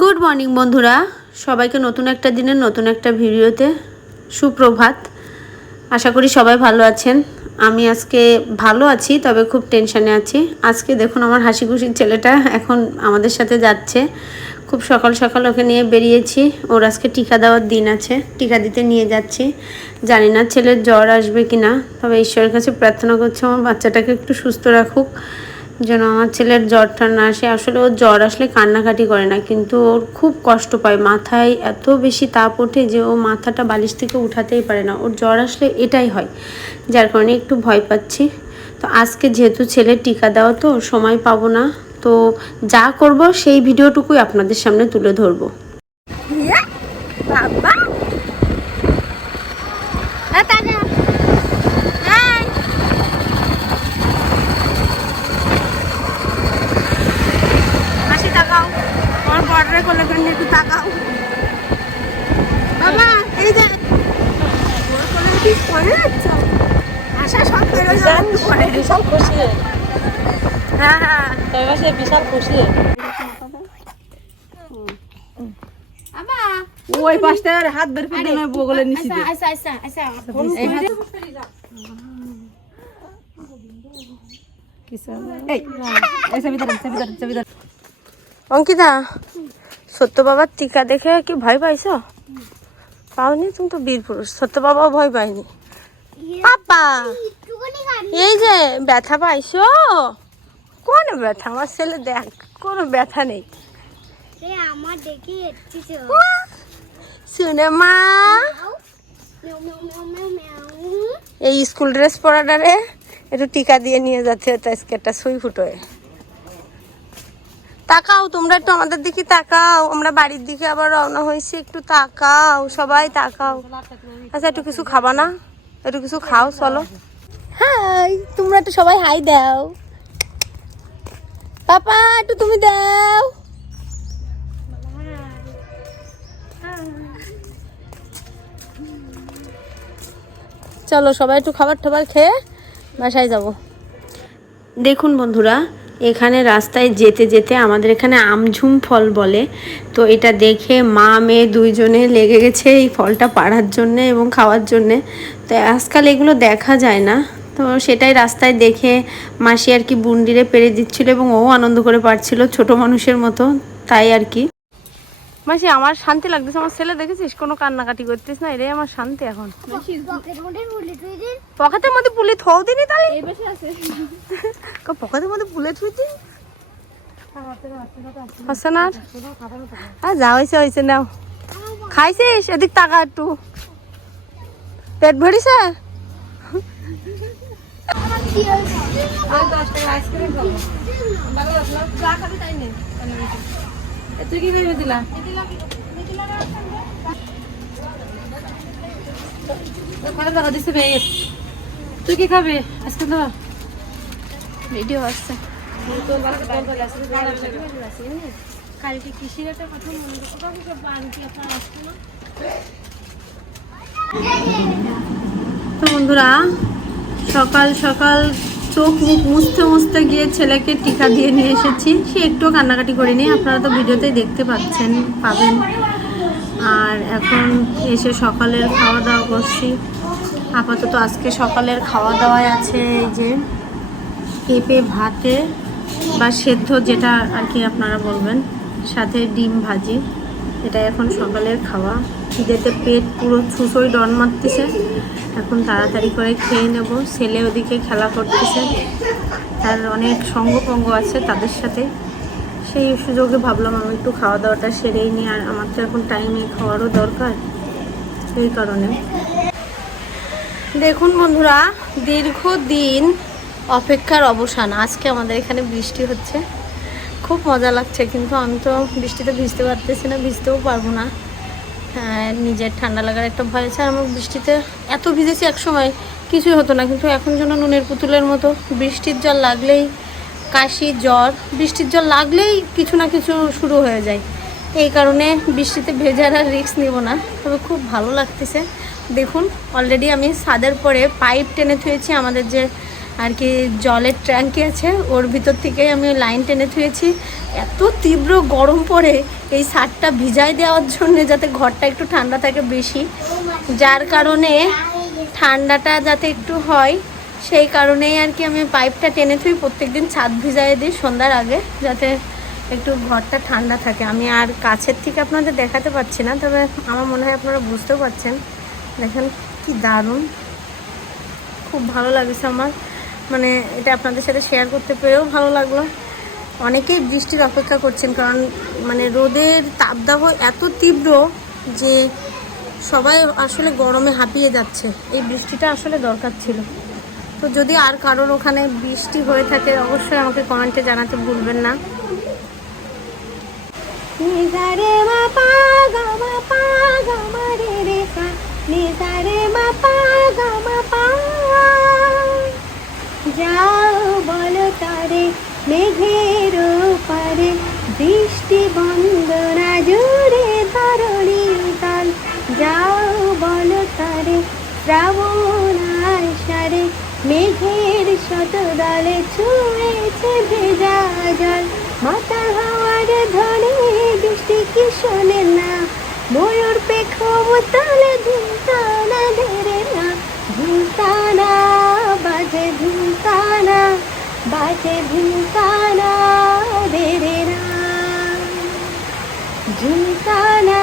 Good morning বন্ধুরা, সবাইকে নতুন একটা দিনের নতুন একটা ভিডিওতে সুপ্রভাত। আশা করি সবাই ভালো আছেন। আমি আজকে ভালো আছি, তবে খুব টেনশানে আছি। আজকে দেখুন আমার হাসি খুশির ছেলেটা এখন আমাদের সাথে যাচ্ছে। খুব সকাল সকাল ওকে নিয়ে বেরিয়েছি। ওর আজকে টিকা দেওয়ার দিন আছে, টিকা দিতে নিয়ে যাচ্ছি। জানি না ছেলের জ্বর আসবে কি না, তবে ঈশ্বরের কাছে প্রার্থনা করছি আমার বাচ্চাটাকে একটু সুস্থ রাখুক, যেন আমার ছেলের জ্বরটা না আসে। আসলে ওর জ্বর আসলে কান্নাকাটি করে না, কিন্তু ওর খুব কষ্ট পায়, মাথায় এত বেশি তাপ ওঠে যে ও মাথাটা বালিশ থেকে উঠাতেই পারে না। ওর জ্বর আসলে এটাই হয়, যার কারণে একটু ভয় পাচ্ছি। তো আজকে যেহেতু ছেলের টিকা দেওয়া, তো সময় পাবো না, তো যা করব সেই ভিডিওটুকুই আপনাদের সামনে তুলে ধরবো। বাবা তাকাও, আমার বর্ডারে কোলে করে একটু তাকাও। বাবা এই যে আশা সব বিশাল খুশি। হ্যাঁ হ্যাঁ সে বিশাল খুশি। ওই পাশটা হাত বের করে দেন, বগলে নিচে দিয়ে। অঙ্কিতা, সত্য বাবার টিকা দেখে কি ভয় পাইছ? পাওনি? তুমি তো বীর পুরুষ। সত্য বাবাও ভয় পায়নি। পাপা এই যে ব্যথা পাইছো? কোন ব্যথা? আমার ছেলে দেখ, কোনো ব্যথা নেই। শুনে মা, এই স্কুল ড্রেস পরাটারে একটু টিকা দিয়ে নিয়ে যাচ্ছে, আজকে একটা সুই ফুটোয়। তাকাও তোমরা একটু আমাদের দিকে তাকাও, আমরা বাড়ির দিকে আবার রওনা হয়েছি, একটু তাকাও, সবাই তাকাও। আচ্ছা একটু কিছু খাবা না? একটু কিছু খাও, চলো। হাই, তোমরা একটু সবাই হাই দাও। পাপা একটু তুমি দাও। চলো সবাই একটু খাবার টাবার খেয়ে বাসায় যাব। দেখুন বন্ধুরা, এখানে রাস্তায় যেতে যেতে আমাদের এখানে আমঝুম ফল বলে, তো এটা দেখে মা মেয়ে দুইজনে লেগে গেছে এই ফলটা পাড়ার জন্যে এবং খাওয়ার জন্যে। তো আজকাল এগুলো দেখা যায় না, তো সেটাই রাস্তায় দেখে মাসি আর কি বুন্ডিরে পেরে দিচ্ছিল এবং ও আনন্দ করে পারছিল ছোট মানুষের মতো, তাই আর কি। মাসি আমার শান্তি লাগতেছে, আমার ছেলে দেখেছিস কোনো কান্নাকাটি করতিস না, এটাই আমার শান্তি এখন। পকেটের মধ্যে পুলি থও দিনি তাহলে পকেটের মধ্যে পুলে থুই দিন হাসান। আর যা হয়েছে হয়েছে, নাও খাইছিস? এদিক টাকা একটু পেট ভরিছে। তুই কি ভেবে দিলা? তুই কি খাবে আজকে? তো ভিডিও আসছে। কালকে কৃষির একটা কথা মনে করতে। তো বন্ধুরা, সকাল সকাল চোখ মুখ মুছতে মুছতে গিয়ে ছেলেকে টিকা দিয়ে নিয়ে এসেছি। সে একটু কান্নাকাটি করেনি, আপনারা তো ভিডিওতেই দেখতে পাবেন। আর এখন এসে সকালের খাওয়া দাওয়া করছি। আপাতত আজকে সকালের খাওয়া দাওয়ায় আছে এই যে পেঁপে ভাতে বা সেদ্ধ, যেটা আর কি আপনারা বলবেন, সাথে ডিম ভাজি। এটা এখন সকালের খাওয়া। খিদেতে পেট পুরো ছুঁচোই ডন মারতেছে, এখন তাড়াতাড়ি করে খেয়ে নেব। ছেলে ওদিকে খেলা করতেছে, তার অনেক সঙ্গপঙ্গ আছে তাদের সাথে। সেই সুযোগে ভাবলাম আমি একটু খাওয়া দাওয়াটা সেরেই নিই, আর আমার তো এখন টাইমে খাওয়ারও দরকার, সেই কারণে। দেখুন বন্ধুরা, দীর্ঘদিন অপেক্ষার অবসান। আজকে আমাদের এখানে বৃষ্টি হচ্ছে, খুব মজা লাগছে, কিন্তু আমি তো বৃষ্টিতে ভিজতে পারতেছি না, ভিজতেও পারবো না। হ্যাঁ, নিজের ঠান্ডা লাগার একটা ভয় আছে। আর আমার বৃষ্টিতে এত ভিজেছি এক সময় কিছুই হতো না, কিন্তু এখন যেন নুনের পুতুলের মতো বৃষ্টির জল লাগলেই কাশি জ্বর, বৃষ্টির জল লাগলেই কিছু না কিছু শুরু হয়ে যায়। এই কারণে বৃষ্টিতে ভেজার আর রিস্ক নেব না, তবে খুব ভালো লাগতেছে। দেখুন অলরেডি আমি ছাদের পরে পাইপ টেনে থুয়েছি, আমাদের যে আর কি জলের ট্যাঙ্কি আছে ওর ভিতর থেকেই আমি লাইন টেনে থুয়েছি। এত তীব্র গরম পড়ে এই ছাদটা ভিজাই দেওয়ার জন্য, যাতে ঘরটা একটু ঠান্ডা থাকে বেশি, যার কারণে ঠান্ডাটা যাতে একটু হয়, সেই কারণেই আর কি আমি পাইপটা টেনে থুই, প্রত্যেকদিন ছাদ ভিজাই দিই সন্ধ্যার আগে, যাতে একটু ঘরটা ঠান্ডা থাকে। আমি আর কাছের থেকে আপনাদের দেখাতে পারছি না, তবে আমার মনে হয় আপনারা বুঝতেও পারছেন। দেখেন কি দারুণ, খুব ভালো লাগছে আমার, মানে এটা আপনাদের সাথে শেয়ার করতে পেরেও ভালো লাগলো। অনেকেই বৃষ্টির অপেক্ষা করছেন, কারণ মানে রোদের তাপদাহ এত তীব্র যে সবাই আসলে গরমে হাঁপিয়ে যাচ্ছে। এই বৃষ্টিটা আসলে দরকার ছিল। তো যদি আর কারোর ওখানে বৃষ্টি হয়ে থাকে অবশ্যই আমাকে কমেন্টে জানাতে ভুলবেন না। যাও বলো তারে মেঘের পারে, বৃষ্টি বন্দনা জুড়ে ধরণী তাল। যাও বলো তারে শ্রাবণ আষাঢ়ে, মেঘের শত দলে ছুঁয়েছে ভেজা জল। মাতাল হাওয়ার ধনে বৃষ্টি কি শোনে না, ময়ূর পেখম তালে ধুমতানা ধরে না, ধুমতানা বাজে ধুমতানা, বাজে ধুমতানা ধরে না, ঝুমতানা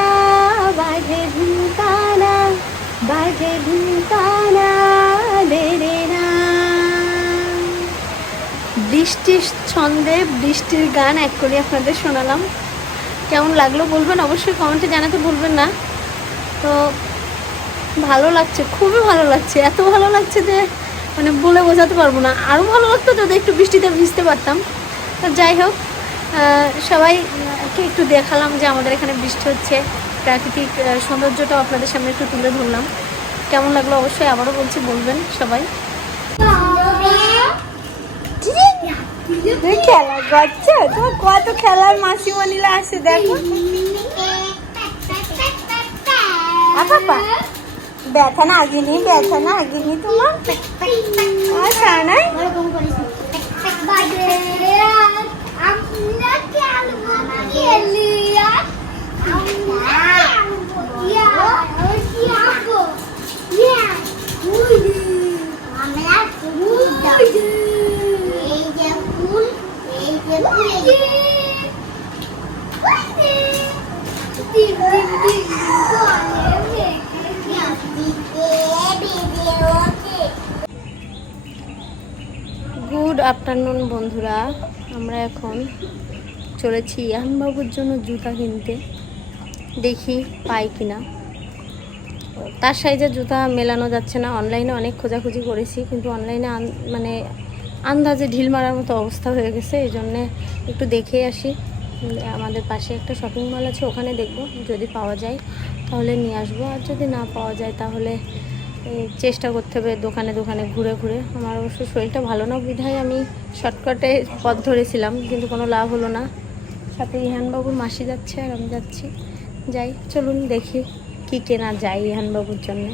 বাজে ধুমতানা, বাজে ধুমতানা ধরে না। বৃষ্টির ছন্দে বৃষ্টির গান এক করে আপনাদের শোনালাম। কেমন লাগলো বলবেন, অবশ্যই কমেন্টে জানাতে ভুলবেন না। তো ভালো লাগছে, খুবই ভালো লাগছে, এত ভালো লাগছে যে মানে বলে বোঝাতে পারবো না। আরও ভালো লাগতো যদি একটু বৃষ্টিতে ভিজতে পারতাম। তো যাই হোক, সবাইকে একটু দেখালাম যে আমাদের এখানে বৃষ্টি হচ্ছে, প্রাকৃতিক সৌন্দর্যটাও আপনাদের সামনে একটু তুলে ধরলাম। কেমন লাগলো অবশ্যই আবারও বলছি বলবেন সবাই। খেলা করছে তো, কত খেলার মাসিমণিরা আসে দেখো। আপা ব্যথা না আগিনি, ব্যথা না আগিনি তোমার? আচ্ছা নাই গুড আফটারনুন বন্ধুরা, আমরা এখন চলেছি ইয়ানবাবুর জন্য জুতা কিনতে। দেখি পাই কিনা। তার সাইজের জুতা মেলানো যাচ্ছে না, অনলাইনে অনেক খোঁজাখুঁজি করেছি, কিন্তু অনলাইনে মানে আন্দাজে ঢিল মারার মতো অবস্থা হয়ে গেছে। এই জন্যে একটু দেখে আসি। আমাদের পাশে একটা শপিং মল আছে, ওখানে দেখব, যদি পাওয়া যায় তাহলে নিয়ে আসবো, আর যদি না পাওয়া যায় তাহলে চেষ্টা করতে হবে দোকানে দোকানে ঘুরে ঘুরে। আমার অবশ্য শরীরটা ভালো না বিধায় আমি শর্টকাটে পথ ধরেছিলাম, কিন্তু কোনো লাভ হলো না। সাথে ইহানবাবুর মাসি যাচ্ছে আর আমি যাচ্ছি। যাই, চলুন দেখি কি কেনা যায় ইহানবাবুর জন্যে।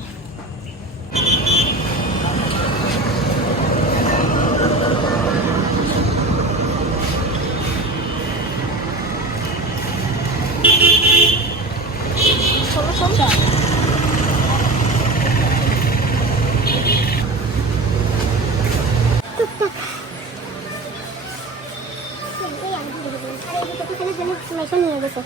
নিয়ে গেছে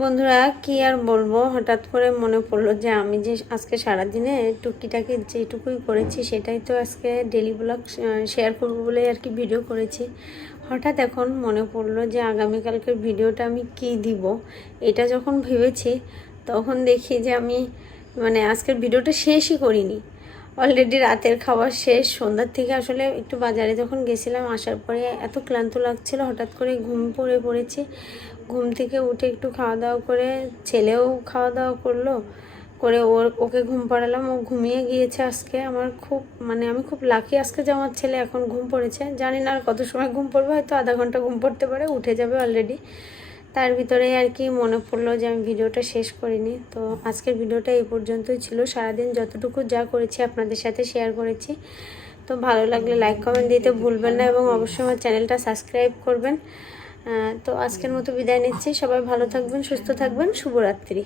বন্ধুরা। কি আর বলবো, হঠাৎ করে মনে পড়লো যে আমি যে আজকে সারাদিনে টুকিটাকি যেটুকুই করেছি সেটাই তো আজকে ডেলি ব্লগ শেয়ার করবো বলে আর কি ভিডিও করেছি। হঠাৎ এখন মনে পড়লো যে আগামীকালকের ভিডিওটা আমি কি দিব। এটা যখন ভেবেছি তখন দেখি যে আমি মানে আজকের ভিডিওটা শেষই করিনি। অলরেডি রাতের খাবার শেষ, সন্ধ্যার থেকে আসলে একটু বাজারে যখন গেছিলাম আসার পরে এত ক্লান্ত লাগছিল, হঠাৎ করে ঘুম পড়েছি। ঘুম থেকে উঠে একটু খাওয়া দাওয়া করে, ছেলেও খাওয়া দাওয়া করলো, করে ওকে ঘুম পাড়ালাম, ও ঘুমিয়ে গিয়েছে। আজকে আমার খুব মানে আমি খুব লাকি আজকে যে আমার ছেলে এখন ঘুম পড়েছে। জানি না আর কত সময় ঘুম পড়বে, হয়তো আধা ঘন্টা ঘুম পড়তে পারে, উঠে যাবে অলরেডি। তার ভিতরে আর কি মনে পড়লো যে আমি ভিডিওটা শেষ করিনি। তো আজকের ভিডিওটা এই পর্যন্তই ছিল। সারাদিন যতটুকু যা করেছি আপনাদের সাথে শেয়ার করেছি। তো ভালো লাগলে লাইক কমেন্ট দিতে ভুলবেন না এবং অবশ্যই আমার চ্যানেলটা সাবস্ক্রাইব করবেন। তো আজকের মতো বিদায় নিচ্ছি। সবাই ভালো থাকবেন, সুস্থ থাকবেন। শুভরাত্রি।